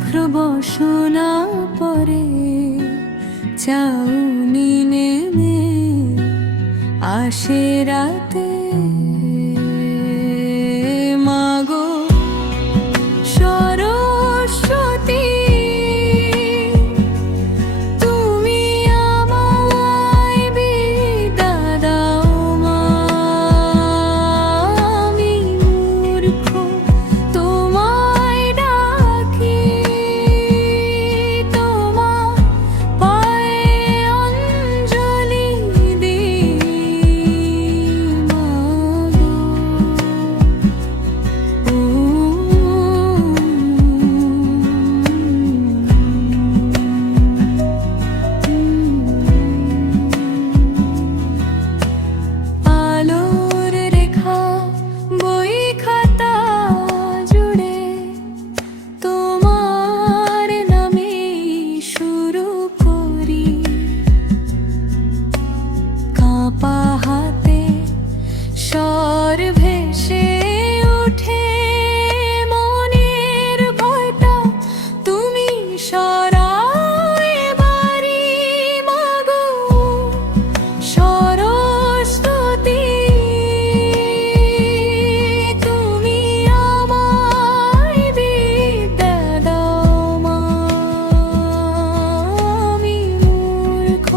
শুভ্র বসনা পরে চাউনি নেমে আসে রাতে মাগো সরস্বতী তুমি আমায় বিদ্যা দাও মা আমি মূর্খ তোমায় ডাকি তোমার পায়ে অঞ্জলি দিই মাগো আলোর রেখা বই খাতা জুড়ে তোমার নামে শুরু করি কাঁপা হাতে স্বর ভেসে ওঠে মনের ভয়টা তুমি সরাও এবারি মাগো সরস্বতী তুমি আমায় বিদ্যা দাও মা আমি মূর্খ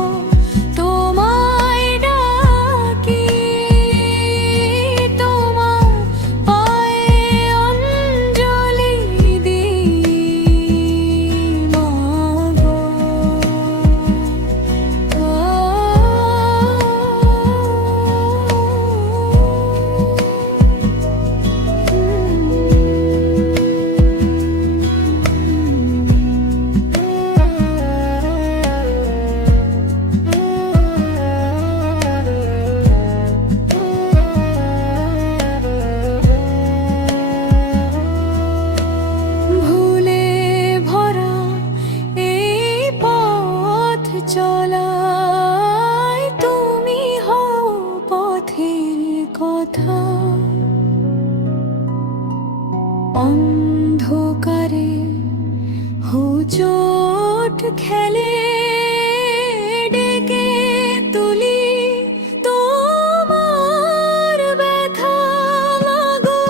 তোমায় ডাকি তোমার পায়ে অঞ্জলি দিই মাগো ভুলে ভরা এই পথ চলায় তুমি হও পথের কথা অন্ধকারে হোঁচট খেলে ডেকে তুলি তোমার ব্যথা মাগো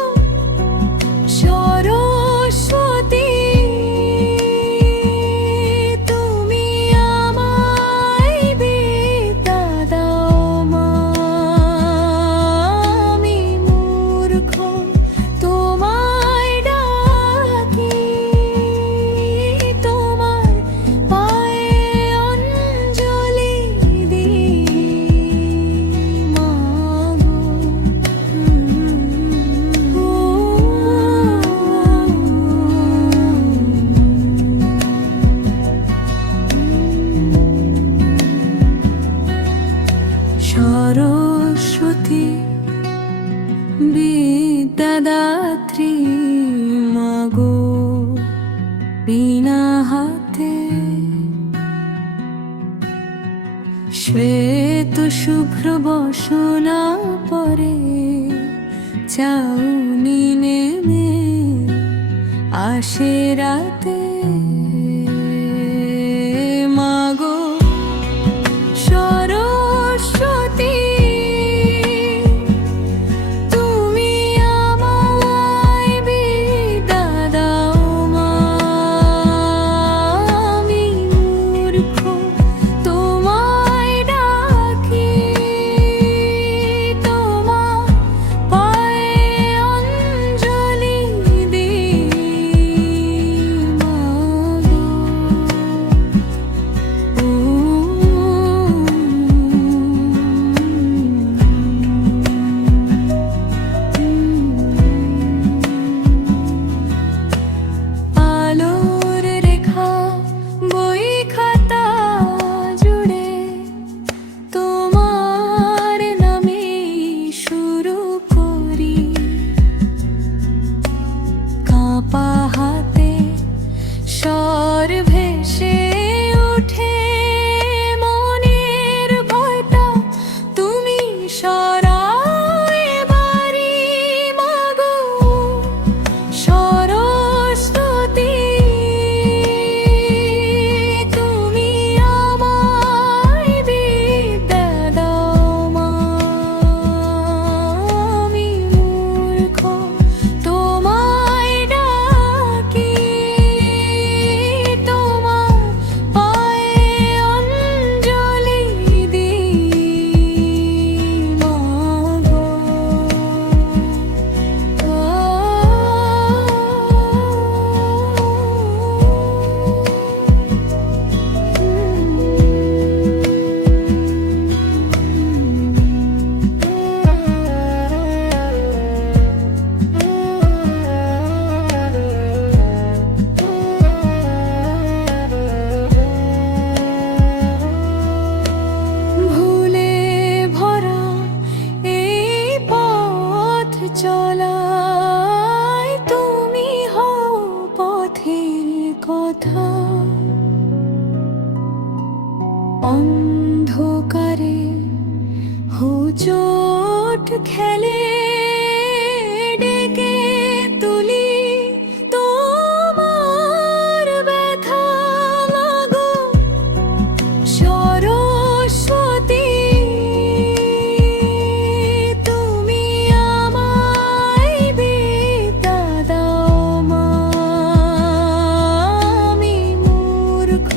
সরস্বতী তুমি আমায় বিদ্যা দাও মা আমি মূর্খ তোমায় ডাকি তোমার পায়ে অঞ্জলি দিই মাগো সরস্বতী বিদ্যাদাত্রী মাগো বিনা হাতে শ্বেত শুভ্র বসনা পরে চাউনি নেমে আসে রাতে মাগো সরস্বতী তুমি আমায় বিদ্যা দাও মা আমি মূর্খ তোমায় ডাকি তোমার পায়ে অঞ্জলি দিই মাগো আলোর রেখা বই খাতা জুড়ে তোমার নামে শুরু করি কাঁপা হাতে স্বর ভেসে ওঠে মনের ভয়টা তুমি সরাও এবারি মাগো সরস্বতী খেলে ডেকে তুলি তোমার ব্যথা মাগো সরস্বতী তুমি আমায় বিদ্যা দাও মা আমি মূর্খ